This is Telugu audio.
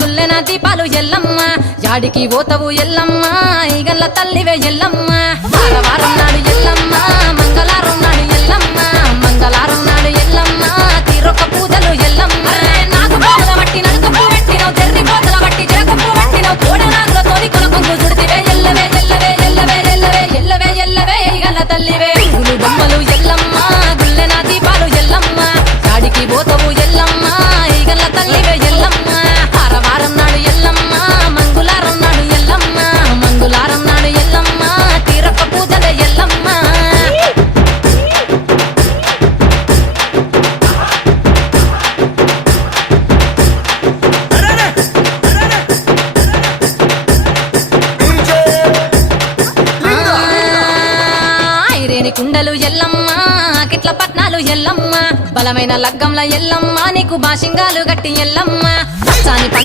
గుల్లెన దీపాలు ఎల్లమ్మ యాడికి పోతవు ఎల్లమ్మ ఈగల్ల తల్లివే ఎల్లమ్మ వారం నాడు ఎల్లమ్మ మంగళారం నాడు ఎల్లమ్మ మంగళారం నాడు ఎల్లమ్మ తీరొక్క పూజలు ఎల్లమ్మ నాకు పోగల బట్టి నడుకప్పు పెట్టినవు తెర్రి పోతల బట్టి జరకప్పు పెట్టినవు కోడ నాగులతోని కొనకొంగు చుడితివే ఎల్లవే ఎల్లవే ఎల్లవే ఎల్లవే ఎల్లవే ఎల్లవే ఈగల్ల తల్లివే పూలు బొమ్మలు ఎల్లమ్మ గుల్లెన దీపాలు ఎల్లమ్మ యాడికి పోతవు ఎల్లమ్మ ఈగల్ల తల్లివే ఎల్లమ్మ వారం నాడు ఎల్లమ్మ మంగళారం నాడు ఎల్లమ్మ మంగళారం నాడు ఎల్లమ్మ తీరొక్క పూజలే ఎల్లమ్మ ఐరేని కుండలు ఎల్లమ్మ కిట్ల పట్నాలు ఎల్లమ్మ బలమైన లగ్గంల ఎల్లమ్మ నీకు బాషింగాలు గట్టి ఎల్లమ్మ